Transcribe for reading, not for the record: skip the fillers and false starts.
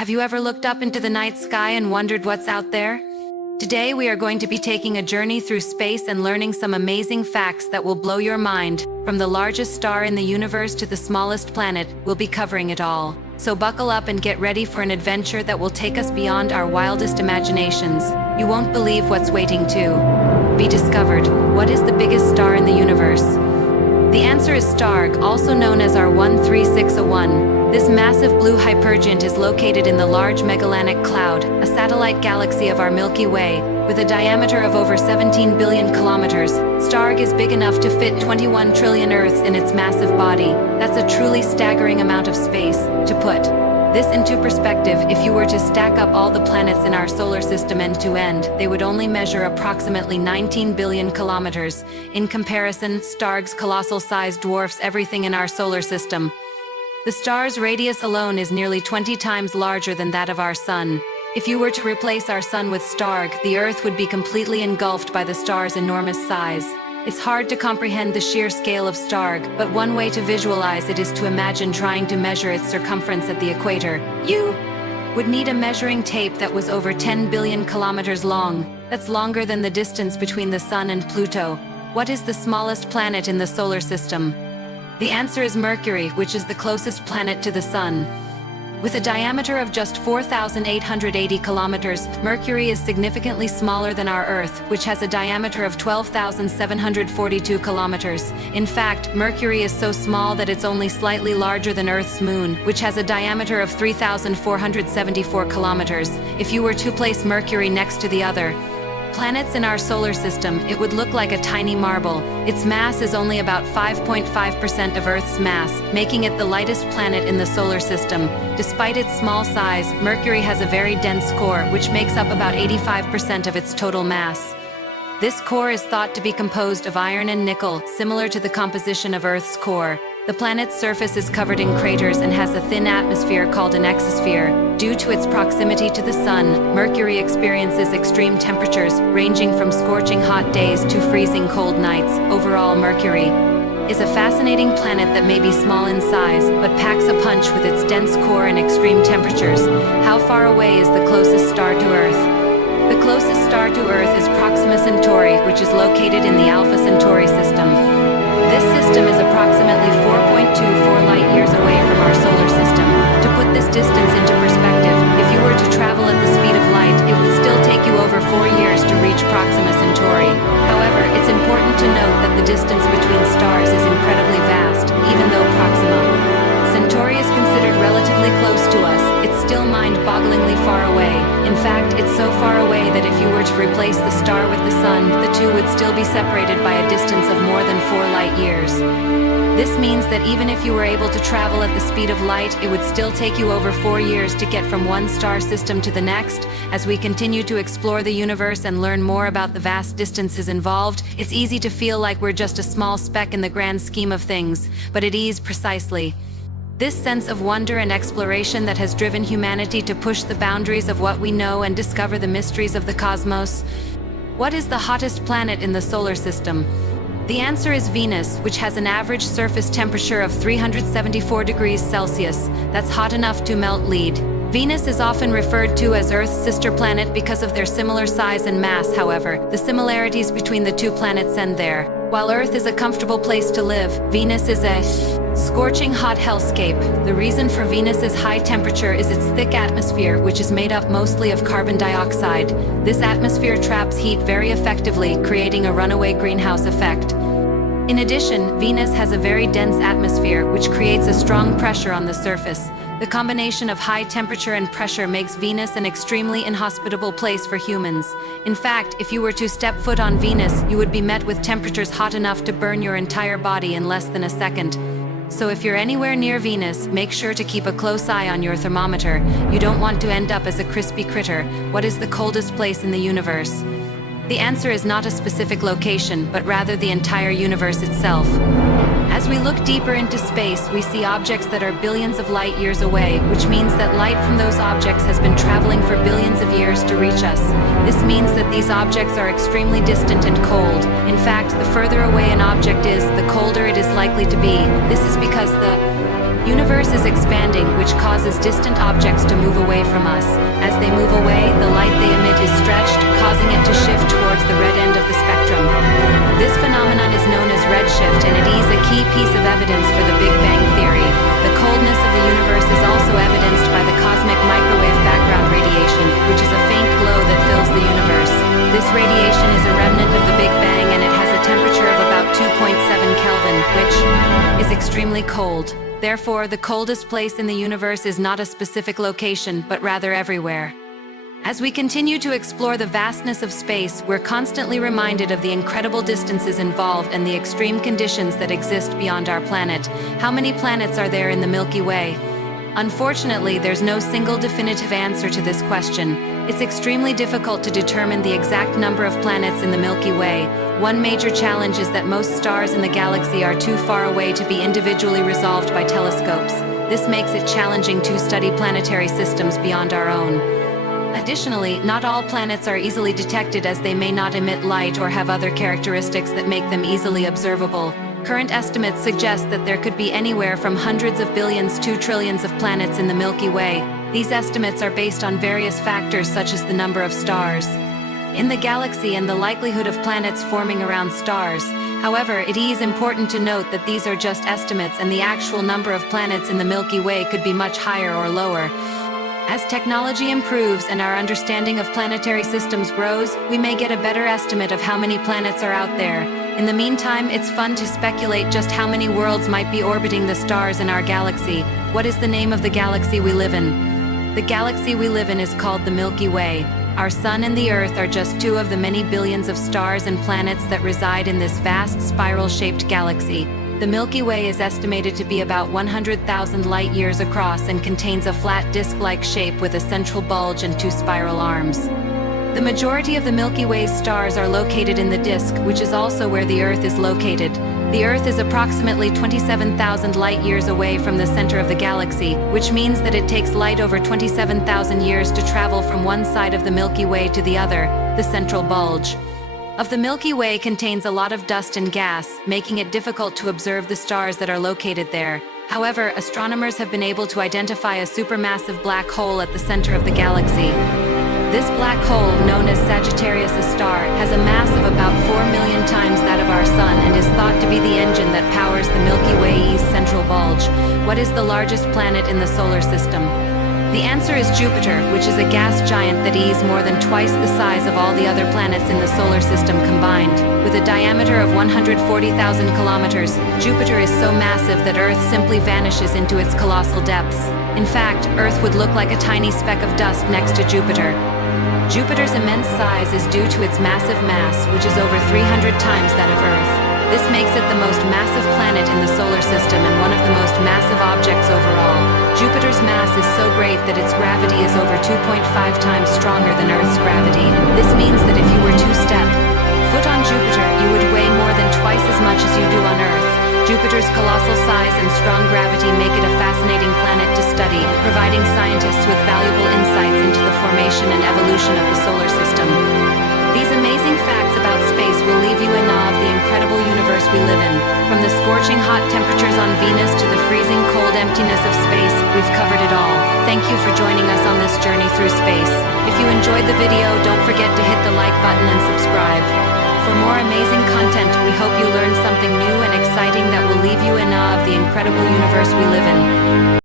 Have you ever looked up into the night sky and wondered what's out there? Today we are going to be taking a journey through space and learning some amazing facts that will blow your mind. From the largest star in the universe to the smallest planet, we'll be covering it all. So buckle up and get ready for an adventure that will take us beyond our wildest imaginations. You won't believe what's waiting to be discovered. What is the biggest star in the universe? The answer is Starg, also known as our 13601. This massive blue hypergiant is located in the Large Magellanic Cloud, a satellite galaxy of our Milky Way. With a diameter of over 17 billion kilometers, Starg is big enough to fit 21 trillion Earths in its massive body. That's a truly staggering amount of space. To put this into perspective, if you were to stack up all the planets in our solar system end to end, they would only measure approximately 19 billion kilometers. In comparison, Starg's colossal size dwarfs everything in our solar system. The star's radius alone is nearly 20 times larger than that of our Sun. If you were to replace our Sun with Starg, the Earth would be completely engulfed by the star's enormous size. It's hard to comprehend the sheer scale of Starg, but one way to visualize it is to imagine trying to measure its circumference at the equator. You would need a measuring tape that was over 10 billion kilometers long. That's longer than the distance between the Sun and Pluto. What is the smallest planet in the solar system? The answer is Mercury, which is the closest planet to the Sun. With a diameter of just 4,880 kilometers, Mercury is significantly smaller than our Earth, which has a diameter of 12,742 kilometers. In fact, Mercury is so small that it's only slightly larger than Earth's moon, which has a diameter of 3,474 kilometers. If you were to place Mercury next to the other planets in our solar system, it would look like a tiny marble. Its mass is only about 5.5% of Earth's mass, making it the lightest planet in the solar system. Despite its small size, Mercury has a very dense core, which makes up about 85% of its total mass. This core is thought to be composed of iron and nickel, similar to the composition of Earth's core. The planet's surface is covered in craters and has a thin atmosphere called an exosphere. Due to its proximity to the Sun, Mercury experiences extreme temperatures, ranging from scorching hot days to freezing cold nights. Overall, Mercury is a fascinating planet that may be small in size, but packs a punch with its dense core and extreme temperatures. How far away is the closest star to Earth? The closest star to Earth is Proxima Centauri, which is located in the Alpha Centauri system. This system is approximately 4.24 light-years away from our solar system. To put this distance into perspective, if you were to travel at the speed of light, it would still take you over 4 years to reach Proxima Centauri. However, it's important to note that the distance between stars is incredibly vast, even though Proxima Centauri is considered relatively close to us. It's still mind-bogglingly far away. In fact, it's so far away that if you were to replace the star with the Sun, the two would still be separated by a distance of more than 4 light-years. This means that even if you were able to travel at the speed of light, it would still take you over 4 years to get from one star system to the next. As we continue to explore the universe and learn more about the vast distances involved, it's easy to feel like we're just a small speck in the grand scheme of things, but it is precisely this sense of wonder and exploration that has driven humanity to push the boundaries of what we know and discover the mysteries of the cosmos. What is the hottest planet in the solar system? The answer is Venus, which has an average surface temperature of 374 degrees Celsius. That's hot enough to melt lead. Venus is often referred to as Earth's sister planet because of their similar size and mass. However, the similarities between the two planets end there. While Earth is a comfortable place to live, Venus is a scorching hot hellscape. The reason for Venus's high temperature is its thick atmosphere, which is made up mostly of carbon dioxide. This atmosphere traps heat very effectively, creating a runaway greenhouse effect. In addition, Venus has a very dense atmosphere, which creates a strong pressure on the surface. The combination of high temperature and pressure makes Venus an extremely inhospitable place for humans. In fact, if you were to step foot on Venus, you would be met with temperatures hot enough to burn your entire body in less than a second. So if you're anywhere near Venus, make sure to keep a close eye on your thermometer. You don't want to end up as a crispy critter. What is the coldest place in the universe? The answer is not a specific location, but rather the entire universe itself. As we look deeper into space, we see objects that are billions of light years away, which means that light from those objects has been traveling for billions of years to reach us. This means that these objects are extremely distant and cold. In fact, the further away an object is, the colder it is likely to be. This is because the universe is expanding, which causes distant objects to move away from us. As they move away, the light they emit is stretched, causing it to shift towards the red end of the spectrum. This phenomenon is known as redshift, and it is a key piece of evidence for the Big Bang theory. The coldness of the universe is also evidenced by the cosmic microwave background radiation, which is a faint glow that fills the universe. This radiation is a remnant of the Big Bang, and it has a temperature of about 2.7 Kelvin, which is extremely cold. Therefore, the coldest place in the universe is not a specific location, but rather everywhere. As we continue to explore the vastness of space, we're constantly reminded of the incredible distances involved and the extreme conditions that exist beyond our planet. How many planets are there in the Milky Way? Unfortunately, there's no single definitive answer to this question. It's extremely difficult to determine the exact number of planets in the Milky Way. One major challenge is that most stars in the galaxy are too far away to be individually resolved by telescopes. This makes it challenging to study planetary systems beyond our own. Additionally, not all planets are easily detected, as they may not emit light or have other characteristics that make them easily observable. Current estimates suggest that there could be anywhere from hundreds of billions to trillions of planets in the Milky Way. These estimates are based on various factors such as the number of stars in the galaxy and the likelihood of planets forming around stars. However, it is important to note that these are just estimates, and the actual number of planets in the Milky Way could be much higher or lower. As technology improves and our understanding of planetary systems grows, we may get a better estimate of how many planets are out there. In the meantime, it's fun to speculate just how many worlds might be orbiting the stars in our galaxy. What is the name of the galaxy we live in? The galaxy we live in is called the Milky Way. Our Sun and the Earth are just two of the many billions of stars and planets that reside in this vast spiral-shaped galaxy. The Milky Way is estimated to be about 100,000 light-years across and contains a flat disc-like shape with a central bulge and two spiral arms. The majority of the Milky Way's stars are located in the disk, which is also where the Earth is located. The Earth is approximately 27,000 light-years away from the center of the galaxy, which means that it takes light over 27,000 years to travel from one side of the Milky Way to the other, the central bulge of the Milky Way contains a lot of dust and gas, making it difficult to observe the stars that are located there. However, astronomers have been able to identify a supermassive black hole at the center of the galaxy. This black hole, known as Sagittarius A star, has a mass of about 4 million times that of our Sun and is thought to be the engine that powers the Milky Way's central bulge. What is the largest planet in the solar system? The answer is Jupiter, which is a gas giant that is more than twice the size of all the other planets in the solar system combined. With a diameter of 140,000 kilometers, Jupiter is so massive that Earth simply vanishes into its colossal depths. In fact, Earth would look like a tiny speck of dust next to Jupiter. Jupiter's immense size is due to its massive mass, which is over 300 times that of Earth. This makes it the most massive planet in the solar system and one of the most massive objects overall. Jupiter's mass is so great that its gravity is over 2.5 times stronger than Earth's gravity. This means that if you were to step foot on Jupiter, you would weigh more than twice as much as you do on Earth. Jupiter's colossal size and strong gravity make it a fascinating planet to study, providing scientists with valuable insights into the formation and evolution of the solar system. These amazing facts about space will leave you in awe of the incredible universe we live in. From the scorching hot temperatures on Venus to the freezing cold emptiness of space, we've covered it all. Thank you for joining us on this journey through space. If you enjoyed the video, don't forget to hit the like button and subscribe. For more amazing content, we hope you learned something new and exciting that will leave you in awe of the incredible universe we live in.